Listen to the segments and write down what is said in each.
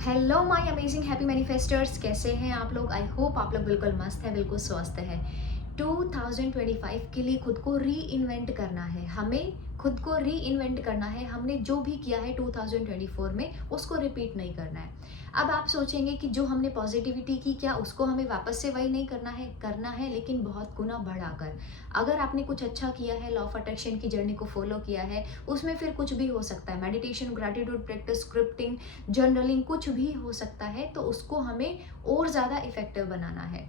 Hello my amazing happy मैनिफेस्टर्स, कैसे हैं आप लोग। आई होप आप लोग बिल्कुल मस्त है, बिल्कुल स्वस्थ है। 2025 के लिए खुद को री इन्वेंट करना है, हमें खुद को री इन्वेंट करना है। हमने जो भी किया है 2024 में उसको रिपीट नहीं करना है। अब आप सोचेंगे कि जो हमने पॉजिटिविटी की, क्या उसको हमें वापस से वही नहीं करना है लेकिन बहुत गुना बढ़ाकर। अगर आपने कुछ अच्छा किया है, लॉ ऑफ अट्रैक्शन की जर्नी को फॉलो किया है, उसमें फिर कुछ भी हो सकता है। Meditation, gratitude practice, scripting, journaling, कुछ भी हो सकता है। तो उसको हमें और ज़्यादा इफेक्टिव बनाना है।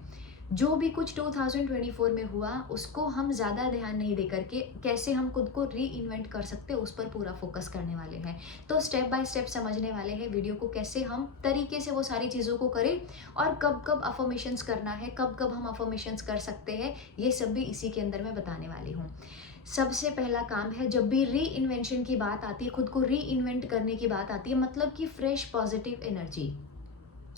जो भी कुछ 2024 में हुआ उसको हम ज़्यादा ध्यान नहीं दे करके कैसे हम खुद को री इन्वेंट कर सकते हैं उस पर पूरा फोकस करने वाले हैं। तो स्टेप बाय स्टेप समझने वाले हैं वीडियो को, कैसे हम तरीके से वो सारी चीज़ों को करें और कब कब अफर्मेशंस करना है, कब कब हम अफर्मेशंस कर सकते हैं, ये सब भी इसी के अंदर मैं बताने वाली हूँ। सबसे पहला काम है, जब भी री इन्वेंशन की बात आती है, खुद को री इन्वेंट करने की बात आती है, मतलब कि फ्रेश पॉजिटिव एनर्जी।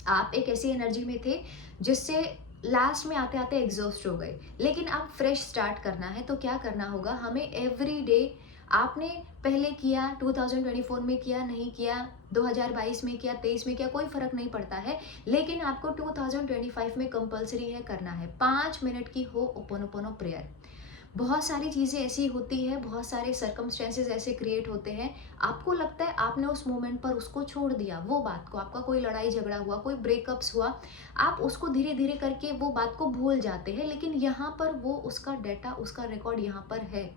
आप एक ऐसी एनर्जी में थे जिससे लास्ट में आते आते एग्जॉस्ट हो गए, लेकिन अब फ्रेश स्टार्ट करना है। तो क्या करना होगा हमें, एवरी डे आपने पहले किया, 2024 में किया, नहीं किया, 2022 में किया, 23 में किया, कोई फर्क नहीं पड़ता है। लेकिन आपको 2025 में कंपलसरी है करना है 5 मिनट की हो ओपोनोपोनो प्रेयर। बहुत सारी चीज़ें ऐसी होती है, बहुत सारे सर्कमस्टेंसेस ऐसे क्रिएट होते हैं, आपको लगता है आपने उस मोमेंट पर उसको छोड़ दिया, वो बात को, आपका कोई लड़ाई झगड़ा हुआ, कोई ब्रेकअप्स हुआ, आप उसको धीरे धीरे करके वो बात को भूल जाते हैं। लेकिन यहाँ पर वो उसका डाटा, उसका रिकॉर्ड यहाँ पर है,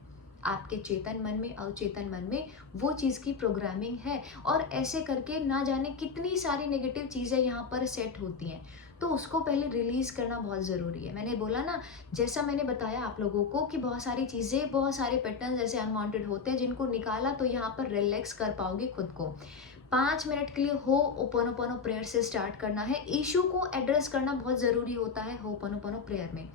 आपके चेतन मन में, अवचेतन मन में वो चीज़ की प्रोग्रामिंग है। और ऐसे करके ना जाने कितनी सारी नेगेटिव चीज़ें यहाँ पर सेट होती हैं। तो उसको पहले रिलीज करना बहुत ज़रूरी है। मैंने बोला ना, जैसा मैंने बताया आप लोगों को कि बहुत सारी चीज़ें, बहुत सारे पैटर्न ऐसे अनवांटेड होते हैं, जिनको निकाला तो यहाँ पर रिलैक्स कर पाओगे खुद को। 5 मिनट के लिए हो ओपोनोपोनो प्रेयर से स्टार्ट करना है। इशू को एड्रेस करना बहुत ज़रूरी होता है हो ओपोनोपोनो प्रेयर में।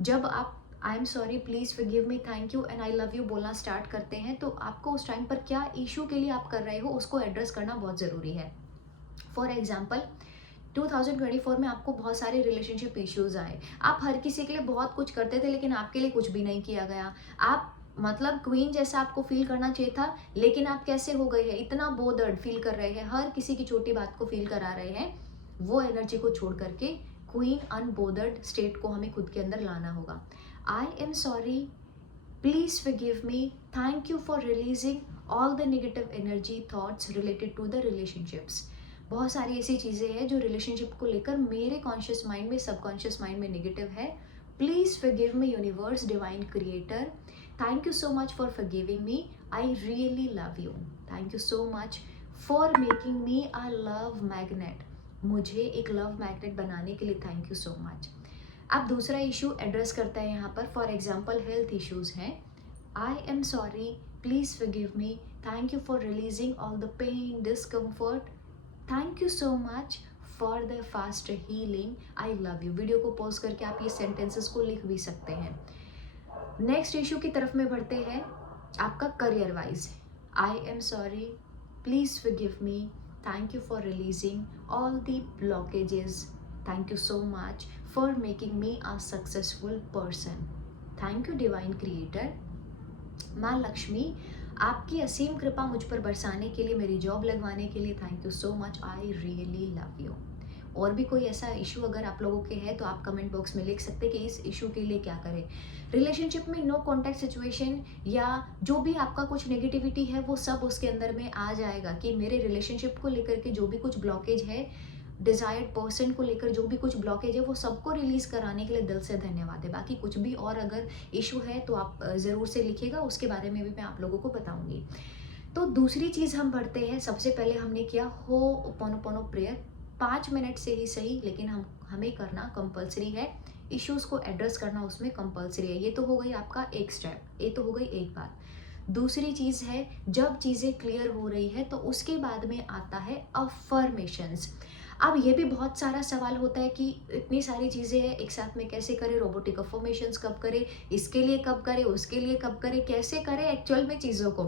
जब आप आई am sorry, please forgive me, thank you and I love you बोलना स्टार्ट करते हैं, तो आपको उस टाइम पर क्या इशू के लिए आप कर रहे हो उसको एड्रेस करना बहुत ज़रूरी है। फॉर एग्जाम्पल, 2024 में आपको बहुत सारे रिलेशनशिप इश्यूज आए, आप हर किसी के लिए बहुत कुछ करते थे लेकिन आपके लिए कुछ भी नहीं किया गया। आप मतलब क्वीन जैसा आपको फील करना चाहिए था, लेकिन आप कैसे हो गए हैं, इतना बोदर्ड फील कर रहे हैं, हर किसी की छोटी बात को फील करा रहे हैं। वो एनर्जी को छोड़ करके क्वीन अनबोदर्ड स्टेट को हमें खुद के अंदर लाना होगा। I am sorry, please forgive me, thank you for releasing all the negative energy thoughts related to the relationships. बहुत सारी ऐसी चीज़ें हैं जो रिलेशनशिप को लेकर मेरे कॉन्शियस माइंड में, सबकॉन्शियस माइंड में नेगेटिव है। Please forgive me universe, divine creator, thank you so much for forgiving me, I really love you, thank you so much for making me a love magnet, मुझे एक love magnet बनाने के लिए thank you so much. अब दूसरा issue address करता है यहाँ पर, फॉर एग्जाम्पल हेल्थ इश्यूज हैं। I am sorry, please forgive me, thank you for releasing all the pain, discomfort, thank you so much for the fast healing, I love you. Video को pause करके आप ये sentences को लिख भी सकते हैं। नेक्स्ट इशू की तरफ में बढ़ते हैं, आपका career wise. I am sorry, please forgive me, thank you for releasing all the blockages, thank you so much for making me a successful person, thank you divine creator, माँ लक्ष्मी, आपकी असीम कृपा मुझ पर बरसाने के लिए, मेरी जॉब लगवाने के लिए thank you so much, I really love you. और भी कोई ऐसा इशू अगर आप लोगों के है तो आप कमेंट बॉक्स में लिख सकते हैं कि इस इशू के लिए क्या करें। रिलेशनशिप में नो कॉन्टैक्ट सिचुएशन या जो भी आपका कुछ नेगेटिविटी है वो सब उसके अंदर में आ जाएगा, कि मेरे रिलेशनशिप को लेकर के जो भी कुछ ब्लॉकेज है, डिजायर्ड पर्सन को लेकर जो भी कुछ ब्लॉकेज है, वो सबको रिलीज कराने के लिए दिल से धन्यवाद है। बाकी कुछ भी और अगर इशू है तो आप ज़रूर से लिखिएगा, उसके बारे में भी मैं आप लोगों को बताऊंगी। तो दूसरी चीज़ हम पढ़ते हैं, सबसे पहले हमने किया हो ओपोनोपोनो प्रेयर, 5 मिनट से ही सही, लेकिन हमें करना कंपलसरी है। इश्यूज़ को एड्रेस करना उसमें कंपलसरी है। ये तो हो गई आपका एक स्टेप, ये तो हो गई एक बात। दूसरी चीज़ है, जब चीज़ें क्लियर हो रही है तो उसके बाद में आता है अफर्मेशंस। अब ये भी बहुत सारा सवाल होता है कि इतनी सारी चीज़ें हैं, एक साथ में कैसे करें, रोबोटिक अफर्मेशंस कब करें, इसके लिए कब करें, उसके लिए कब करें, कैसे करें एक्चुअल में चीज़ों को।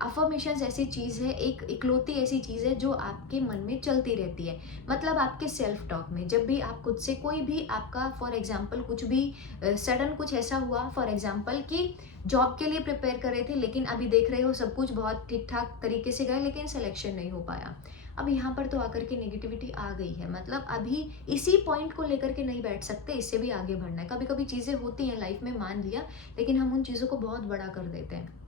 अफर्मेशंस ऐसी चीज़ है, एक इकलौती ऐसी चीज़ है जो आपके मन में चलती रहती है। मतलब आपके सेल्फ टॉक में, जब भी आप खुद से कोई भी आपका, फॉर एग्जांपल कुछ भी सडन कुछ ऐसा हुआ, फॉर एग्जांपल कि जॉब के लिए प्रिपेयर कर रहे थे लेकिन अभी देख रहे हो सब कुछ बहुत ठीक ठाक तरीके से गया लेकिन सिलेक्शन नहीं हो पाया। अब यहाँ पर तो आकर के नेगेटिविटी आ गई है, मतलब अभी इसी पॉइंट को लेकर के नहीं बैठ सकते, इससे भी आगे बढ़ना है। कभी कभी चीज़ें होती हैं लाइफ में, मान लिया, लेकिन हम उन चीज़ों को बहुत बड़ा कर देते हैं,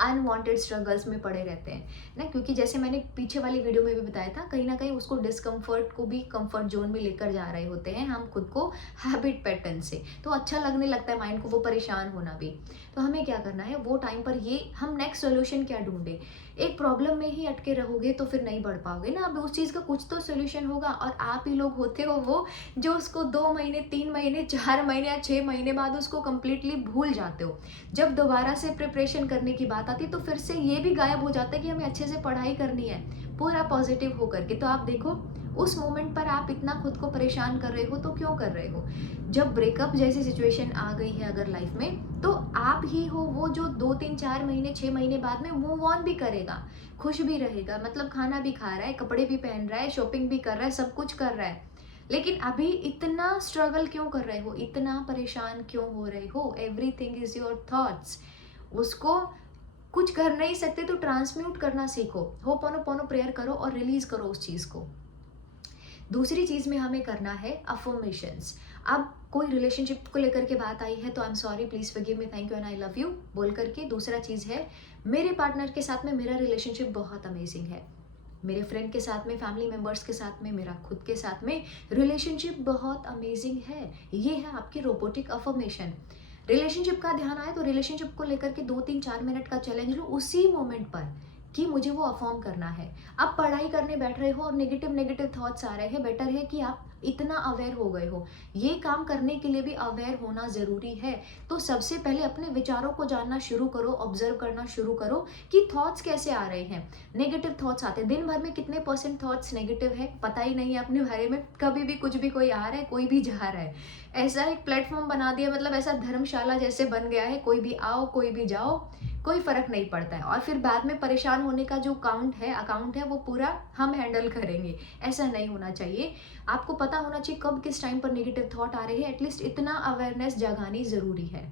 अनवांटेड स्ट्रगल्स में पड़े रहते हैं ना, क्योंकि जैसे मैंने पीछे वाली वीडियो में भी बताया था, कहीं ना कहीं उसको डिस्कम्फर्ट को भी कंफर्ट जोन में लेकर जा रहे होते हैं हम खुद को हैबिट पैटर्न से, तो अच्छा लगने लगता है माइंड को वो परेशान होना भी। तो हमें क्या करना है, वो टाइम पर ये हम नेक्स्ट सोल्यूशन क्या ढूंढे। एक प्रॉब्लम में ही अटके रहोगे तो फिर नहीं बढ़ पाओगे ना, अब उस चीज़ का कुछ तो सोल्यूशन होगा, और आप ही लोग होते हो वो जो उसको 2 महीने, 3 महीने, 4 महीने या 6 महीने बाद उसको कंप्लीटली भूल जाते हो। जब दोबारा से प्रिपरेशन करने की बात आती है तो फिर से ये भी गायब हो जाता है कि हमें अच्छे से पढ़ाई करनी है, पूरा पॉजिटिव होकर के। तो आप देखो उस मोमेंट पर आप इतना खुद को परेशान कर रहे हो तो क्यों कर रहे हो। जब ब्रेकअप जैसी सिचुएशन आ गई है अगर लाइफ में, तो आप ही हो वो जो 2, 3, 4 महीने, 6 महीने बाद में मूव ऑन भी करेगा, खुश भी रहेगा, मतलब खाना भी खा रहा है, कपड़े भी पहन रहा है, शॉपिंग भी कर रहा है, सब कुछ कर रहा है। लेकिन अभी इतना स्ट्रगल क्यों कर रहे हो, इतना परेशान क्यों हो रहे हो। Everything is your thoughts. उसको कुछ कर नहीं सकते तो ट्रांसम्यूट करना सीखो, होपोनोपोनो प्रेयर करो और रिलीज करो उस चीज़ को। दूसरी चीज़ में हमें करना है अफर्मेशंस। अब कोई रिलेशनशिप को लेकर के बात आई है तो आई am sorry, please forgive me, thank you and I love you बोल करके। दूसरा चीज़ है, मेरे पार्टनर के साथ में मेरा रिलेशनशिप बहुत अमेजिंग है, मेरे फ्रेंड के साथ में, फैमिली मेम्बर्स के साथ में, मेरा खुद के साथ में रिलेशनशिप बहुत अमेजिंग है। ये है आपकी रोबोटिक अफर्मेशन। रिलेशनशिप का ध्यान आए तो रिलेशनशिप को लेकर के 2, 3, 4 मिनट का चैलेंज लो उसी मोमेंट पर कि मुझे वो अफर्म करना है। आप पढ़ाई करने बैठ रहे हो और नेगेटिव नेगेटिव थॉट्स आ रहे हैं, बेटर है कि आप इतना अवेयर हो गए हो। ये काम करने के लिए भी अवेयर होना ज़रूरी है। तो सबसे पहले अपने विचारों को जानना शुरू करो, ऑब्जर्व करना शुरू करो कि थॉट्स कैसे आ रहे हैं। नेगेटिव थॉट्स आते हैं, दिन भर में कितने % थॉट्स नेगेटिव है पता ही नहीं है अपने बारे में। कभी भी कुछ भी कोई आ रहा है, कोई भी जा रहा है, ऐसा एक प्लेटफॉर्म बना दिया, मतलब ऐसा धर्मशाला जैसे बन गया है, कोई भी आओ कोई भी जाओ, कोई फर्क नहीं पड़ता है। और फिर बाद में परेशान होने का जो अकाउंट है वो पूरा हम हैंडल करेंगे, ऐसा नहीं होना चाहिए। आपको पता होना चाहिए कब किस टाइम पर नेगेटिव थॉट आ रहे हैं, एटलीस्ट इतना अवेयरनेस जगानी ज़रूरी है।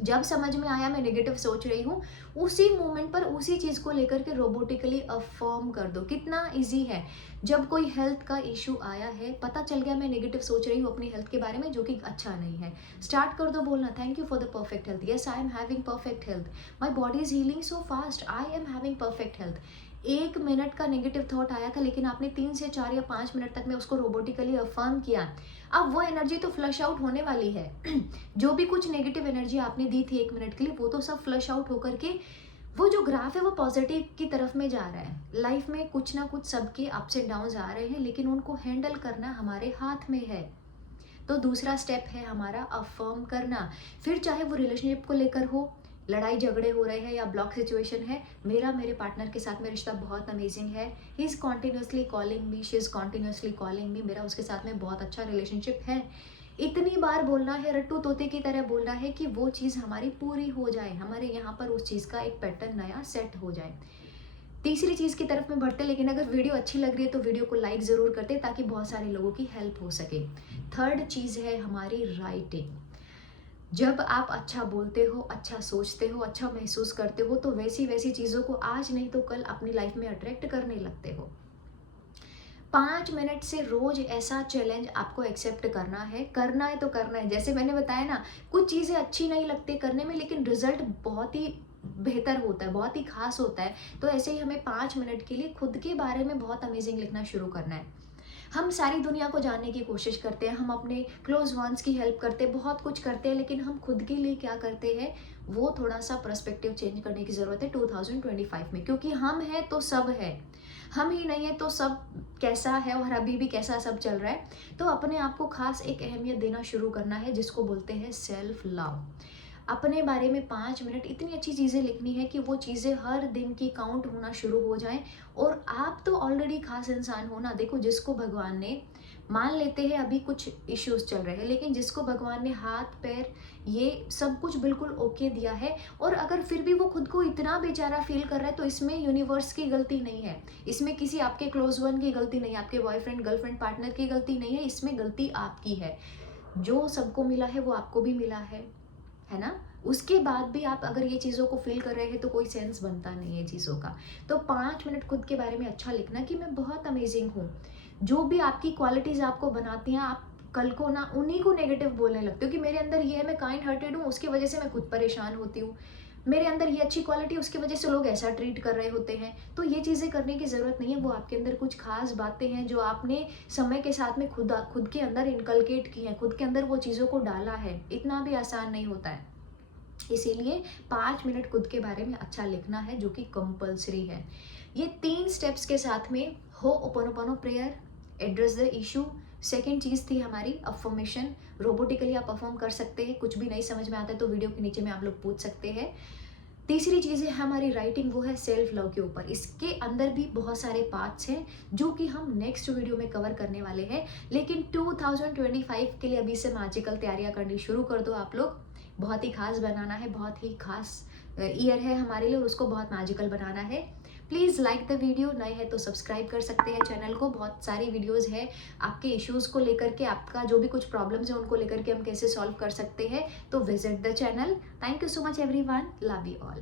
जब समझ में आया मैं नेगेटिव सोच रही हूँ, उसी मोमेंट पर उसी चीज़ को लेकर के रोबोटिकली अफर्म कर दो। कितना इजी है। जब कोई हेल्थ का इशू आया है, पता चल गया मैं नेगेटिव सोच रही हूँ अपनी हेल्थ के बारे में जो कि अच्छा नहीं है, स्टार्ट कर दो बोलना, thank you for the perfect health, yes I am having perfect health, my body is healing so fast, I am having perfect health. 1 minute का नेगेटिव थॉट आया था, लेकिन आपने 3 से 4 या 5 मिनट तक में उसको रोबोटिकली अफर्म किया। अब वो एनर्जी तो फ्लश आउट होने वाली है। जो भी कुछ नेगेटिव एनर्जी आपने दी थी 1 मिनट के लिए, वो तो सब फ्लश आउट होकर के वो जो ग्राफ है वो पॉजिटिव की तरफ में जा रहा है। लाइफ में कुछ ना कुछ सबके अप्स एंड डाउन्स आ रहे हैं, लेकिन उनको हैंडल करना हमारे हाथ में है। तो दूसरा स्टेप है हमारा अफर्म करना। फिर चाहे वो रिलेशनशिप को लेकर हो, लड़ाई झगड़े हो रहे हैं या ब्लॉक सिचुएशन है, मेरे पार्टनर के साथ में रिश्ता बहुत अमेजिंग है, he is continuously calling me, she is continuously calling me, मेरा उसके साथ में बहुत अच्छा रिलेशनशिप है। इतनी बार बोलना है, रट्टू तोते की तरह बोलना है कि वो चीज़ हमारी पूरी हो जाए, हमारे यहाँ पर उस चीज़ का एक पैटर्न नया सेट हो जाए। तीसरी चीज़ की तरफ में बढ़ते, लेकिन अगर वीडियो अच्छी लग रही है तो वीडियो को लाइक ज़रूर करते ताकि बहुत सारे लोगों की हेल्प हो सके। थर्ड चीज़ है हमारी राइटिंग। जब आप अच्छा बोलते हो, अच्छा सोचते हो, अच्छा महसूस करते हो, तो वैसी वैसी चीज़ों को आज नहीं तो कल अपनी लाइफ में अट्रैक्ट करने लगते हो। 5 मिनट से रोज ऐसा चैलेंज आपको एक्सेप्ट करना है तो करना है। जैसे मैंने बताया ना, कुछ चीज़ें अच्छी नहीं लगती करने में, लेकिन रिजल्ट बहुत ही बेहतर होता है, बहुत ही खास होता है। तो ऐसे ही हमें 5 मिनट के लिए खुद के बारे में बहुत अमेजिंग लिखना शुरू करना है। हम सारी दुनिया को जानने की कोशिश करते हैं, हम अपने क्लोज वंस की हेल्प करते हैं, बहुत कुछ करते हैं, लेकिन हम खुद के लिए क्या करते हैं, वो थोड़ा सा पर्सपेक्टिव चेंज करने की ज़रूरत है 2025 में। क्योंकि हम हैं तो सब है, हम ही नहीं है तो सब कैसा है, और अभी भी कैसा सब चल रहा है। तो अपने आप को खास एक अहमियत देना शुरू करना है, जिसको बोलते हैं सेल्फ लव। अपने बारे में 5 मिनट इतनी अच्छी चीज़ें लिखनी है कि वो चीज़ें हर दिन की काउंट होना शुरू हो जाएं। और आप तो ऑलरेडी खास इंसान हो ना। देखो, जिसको भगवान ने, मान लेते हैं अभी कुछ इश्यूज चल रहे हैं, लेकिन जिसको भगवान ने हाथ पैर ये सब कुछ बिल्कुल ओके दिया है, और अगर फिर भी वो खुद को इतना बेचारा फील कर रहा है, तो इसमें यूनिवर्स की गलती नहीं है, इसमें किसी आपके क्लोज वन की गलती नहीं है, आपके बॉयफ्रेंड गर्लफ्रेंड पार्टनर की गलती नहीं है, इसमें गलती आपकी है। जो सबको मिला है वो आपको भी मिला है ना। उसके बाद भी आप अगर ये चीज़ों को फील कर रहे हैं तो कोई सेंस बनता नहीं है चीज़ों का। तो 5 मिनट खुद के बारे में अच्छा लिखना कि मैं बहुत अमेजिंग हूँ। जो भी आपकी क्वालिटीज़ आपको बनाती हैं, आप कल को ना उन्हीं को नेगेटिव बोलने लगते हो कि मेरे अंदर ये है, मैं काइंड हार्टेड हूँ, उसकी वजह से मैं खुद परेशान होती हूँ। मेरे अंदर ये अच्छी क्वालिटी है, उसकी वजह से लोग ऐसा ट्रीट कर रहे होते हैं। तो ये चीज़ें करने की ज़रूरत नहीं है। वो आपके अंदर कुछ खास बातें हैं जो आपने समय के साथ में खुद के अंदर इनकलकेट की हैं, खुद के अंदर वो चीज़ों को डाला है। इतना भी आसान नहीं होता है। इसीलिए 5 मिनट खुद के बारे में अच्छा लिखना है, जो कि कंपल्सरी है। ये 3 स्टेप्स के साथ में hooponopono prayer, address the issue, second चीज़ थी हमारी अफर्मेशन। रोबोटिकली आप परफॉर्म कर सकते हैं, कुछ भी नहीं समझ में आता है तो वीडियो के नीचे में आप लोग पूछ सकते हैं। तीसरी चीज़ है हमारी राइटिंग, वो है सेल्फ लव के ऊपर। इसके अंदर भी बहुत सारे पार्ट्स हैं जो कि हम नेक्स्ट वीडियो में कवर करने वाले हैं। लेकिन 2025 के लिए अभी से मैजिकल तैयारियां करनी शुरू कर दो आप लोग। बहुत ही खास बनाना है, बहुत ही खास ईयर है हमारे लिए और उसको बहुत मैजिकल बनाना है। प्लीज़ लाइक द वीडियो, नए हैं तो सब्सक्राइब कर सकते हैं चैनल को। बहुत सारी वीडियोस है आपके इश्यूज़ को लेकर के, आपका जो भी कुछ प्रॉब्लम्स है उनको लेकर के हम कैसे सॉल्व कर सकते हैं। तो visit the channel. Thank you so much everyone, love you all.